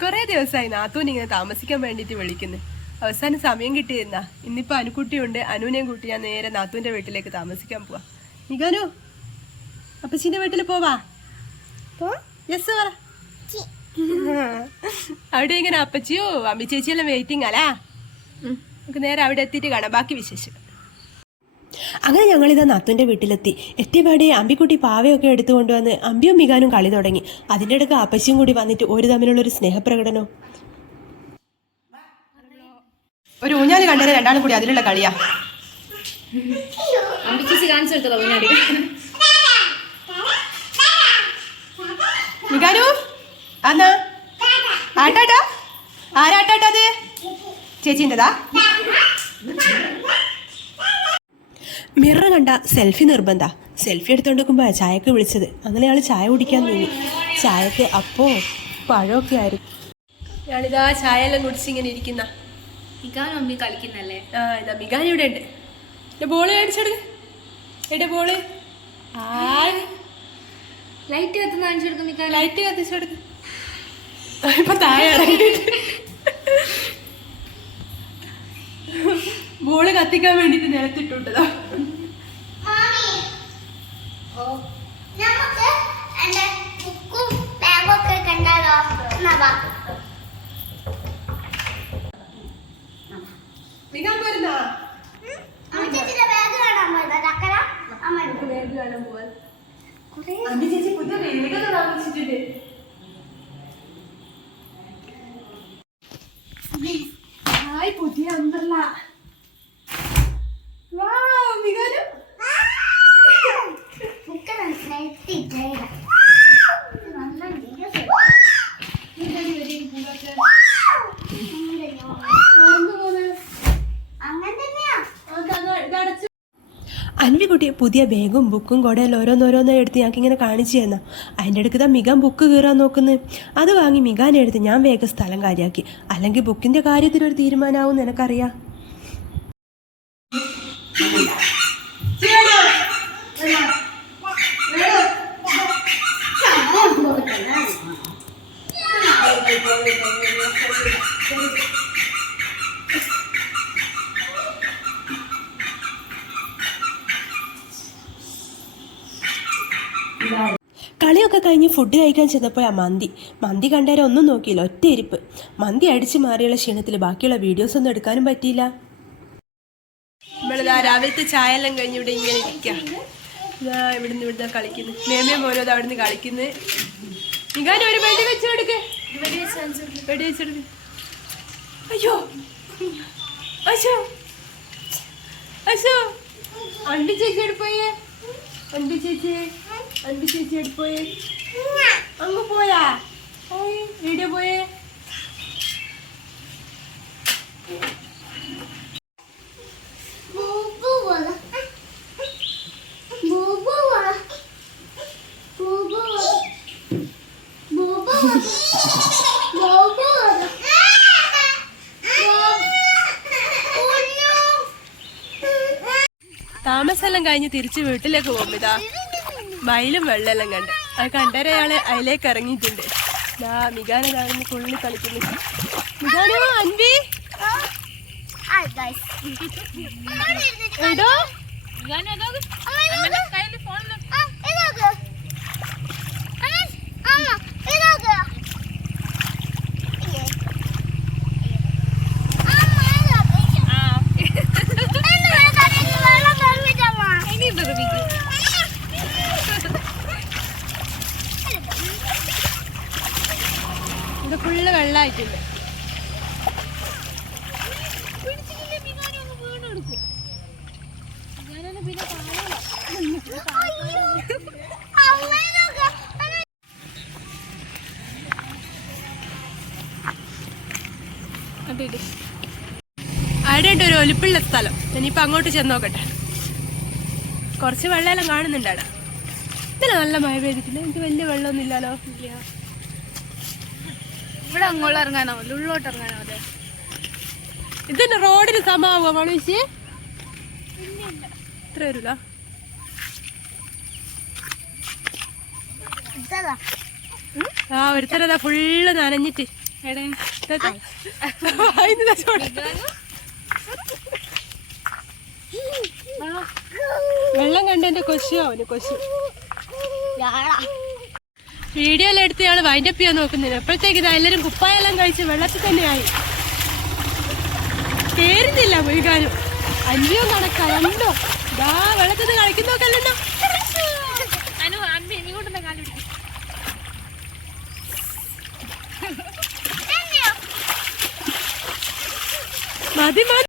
കുറെ ദിവസമായി നാത്തൂൻ ഇങ്ങനെ താമസിക്കാൻ വേണ്ടിട്ട് വിളിക്കുന്നു. അവസാനം സമയം കിട്ടിയിരുന്ന ഇന്നിപ്പോ അനുക്കുട്ടിയുണ്ട്. അനുവിനെയും കൂട്ടി ഞാൻ നേരെ നാത്തൂന്റെ വീട്ടിലേക്ക് താമസിക്കാൻ പോവാ. നിഗാനു അപ്പച്ചിന്റെ വീട്ടിൽ പോവാ. യെസ് പറ. അവിടെ ഇങ്ങനെ അപ്പച്ചിയോ അമ്മി ചേച്ചിയെല്ലാം വെയിറ്റിംഗ് അല്ലാ. നമുക്ക് നേരെ അവിടെ എത്തിയിട്ട് കാണാം ബാക്കി വിശേഷം. അങ്ങനെ ഞങ്ങളിതാ നാത്തൂൻ്റെ വീട്ടിലെത്തി. എത്തിയപാടെ അമ്പിക്കുട്ടി പാവയൊക്കെ എടുത്തുകൊണ്ടുവന്ന് അമ്പിയും മികാനും കളി തുടങ്ങി. അതിൻ്റെ ഇടയ്ക്ക് അപ്പച്ചിയും കൂടി വന്നിട്ട് ഒരു തമ്മിലുള്ളൊരു സ്നേഹപ്രകടനം. ഒരു ഊഞ്ഞാല് കണ്ടത് രണ്ടാളും കൂടി അതിലുള്ള കളിയാ. മികാനു അന്നാ ആട്ടാട്ടാ ആരാട്ടാട്ടാ അത് ചേച്ചിൻ്റെതാ. മിറർ കണ്ട സെൽഫി നിർബന്ധ. സെൽഫി എടുത്തുകൊണ്ട് നോക്കുമ്പോൾ ചായക്ക് വിളിച്ചത്. അങ്ങനെ ആൾ ചായ കുടിക്കാൻ തോന്നി. ചായക്ക് അപ്പോ പഴമൊക്കെ ആയിരുന്നു. ഞാനിതാ ചായ എല്ലാം കുടിച്ചിങ്ങനെ ഇരിക്കുന്ന. കളിക്കുന്നല്ലേ? ആ ഇതാ മികാൻ ഇവിടെ ഉണ്ട്. എന്റെ ബോള് കാണിച്ചെടുക്ക്. എന്റെ ബോള് ലൈറ്റ് കത്തുന്ന കാണിച്ചു കൊടുക്കും. ലൈറ്റ് കത്തിച്ചെടുക്ക്. ഇപ്പൊ താഴെ ഇറങ്ങിയിട്ട് ബോള് കത്തിക്കാൻ വേണ്ടിട്ട് നിലത്തിട്ടുണ്ടതാ. ചേച്ചി പുതിയ വേഗത വാങ്ങിച്ചിട്ടുണ്ട്. ഹായ് പുതിയ അന്തല്ല. അൻവിക്കുട്ടി പുതിയ ബാഗും ബുക്കും കുടയെല്ലാം ഓരോന്നോരോന്നോ എടുത്ത് ഞങ്ങൾക്ക് ഇങ്ങനെ കാണിച്ചു തന്ന. അതിൻ്റെ അടുത്ത് മികാൻ ബുക്ക് കീറാൻ നോക്കുന്നത്. അത് വാങ്ങി മികാനെ എടുത്ത് ഞാൻ വേഗം സ്ഥലം കാര്യമാക്കി. അല്ലെങ്കിൽ ബുക്കിൻ്റെ കാര്യത്തിലൊരു തീരുമാനമാവും നിനക്കറിയാം. കളിയൊക്കെ കഴിഞ്ഞ് ഫുഡ് കഴിക്കാൻ ചെന്നപ്പോഴാ മന്തി കണ്ടേരം ഒന്നും നോക്കിയില്ല. ഒറ്റ ഇരിപ്പ്. മന്തി അടിച്ചു മാറിയുള്ള ക്ഷീണത്തിൽ ബാക്കിയുള്ള വീഡിയോസ് ഒന്നും എടുക്കാനും പറ്റിയില്ല. നമ്മളിതാ രാവിലത്തെ ചായ എല്ലാം കഴിഞ്ഞ് ഇവിടെ ഇങ്ങനെ ഇരിക്കാം. ഇവിടുന്ന് കളിക്കുന്നു. മേമയും പോലും അത് അവിടുന്ന് കളിക്കുന്നു. നികാൻ ഒരു വെടി വെച്ച് കൊടുക്ക്. വെടി വെച്ചെടുക്ക്. അയ്യോ അശോ അശോ അണ്ടി ചേച്ചി എടുപ്പോയേ. അണ്ടി ചേച്ചി എടുപ്പോയേ. അങ്ങ് പോയാ വീഡിയോ പോയേ. താമസമെല്ലാം കഴിഞ്ഞ് തിരിച്ച് വീട്ടിലേക്ക് പോകുമ്പോ ഇതാ മയിലും വെള്ളമെല്ലാം കണ്ട്. അത് കണ്ടേരെ അയാള് അതിലേക്ക് ഇറങ്ങിയിട്ടുണ്ട്. മികാനതാണെന്ന് ഫുള്ളി കളിക്കുന്നു. മികാനോ അൻവി എടോ ഇത് ഫുള്ള് വെള്ളമായിട്ടുണ്ട്. അവിടെ ഉണ്ട് ഒരു ഒലിപ്പുള്ള സ്ഥലം. ഇനിയിപ്പോൾ അങ്ങോട്ട് ചെന്ന് നോക്കട്ടെ. കുറച്ച് വെള്ളമെല്ലാം കാണുന്നുണ്ട് അവിടെ. ഇതല്ല നല്ല മഴ പെയ്തിട്ടില്ല. എനിക്ക് വലിയ വെള്ളമൊന്നും ഇല്ലല്ലോ. ഇവിടെ അങ്ങോട്ട് ഇറങ്ങാനോ ഉള്ളോട്ട് ഇറങ്ങാനോ? അതെ ഇതിന്റെ റോഡിന് സമാവോ മണുശി? ഇത്ര വരൂല. ആ ഒരുത്തരതാ ഫുള്ള് നനഞ്ഞിട്ട് എടേ വെള്ളം കണ്ടെന്റെ കൊശു അവന് കൊശു വീഡിയോയിലെടുത്ത് ഞങ്ങൾ വൈൻഡപ്പ് ചെയ്യാൻ നോക്കുന്നില്ല. അപ്പോഴത്തേക്ക് ഇതാ എല്ലാരും കുപ്പായെല്ലാം കഴിച്ച് വെള്ളത്തിൽ തന്നെയായി. കേറുന്നില്ല മുഴുകാനും. അന്യം കണക്കോ ഇതാ വെള്ളത്തിൽ കളിക്കുന്നോക്കല്ലോ. മതി മതി.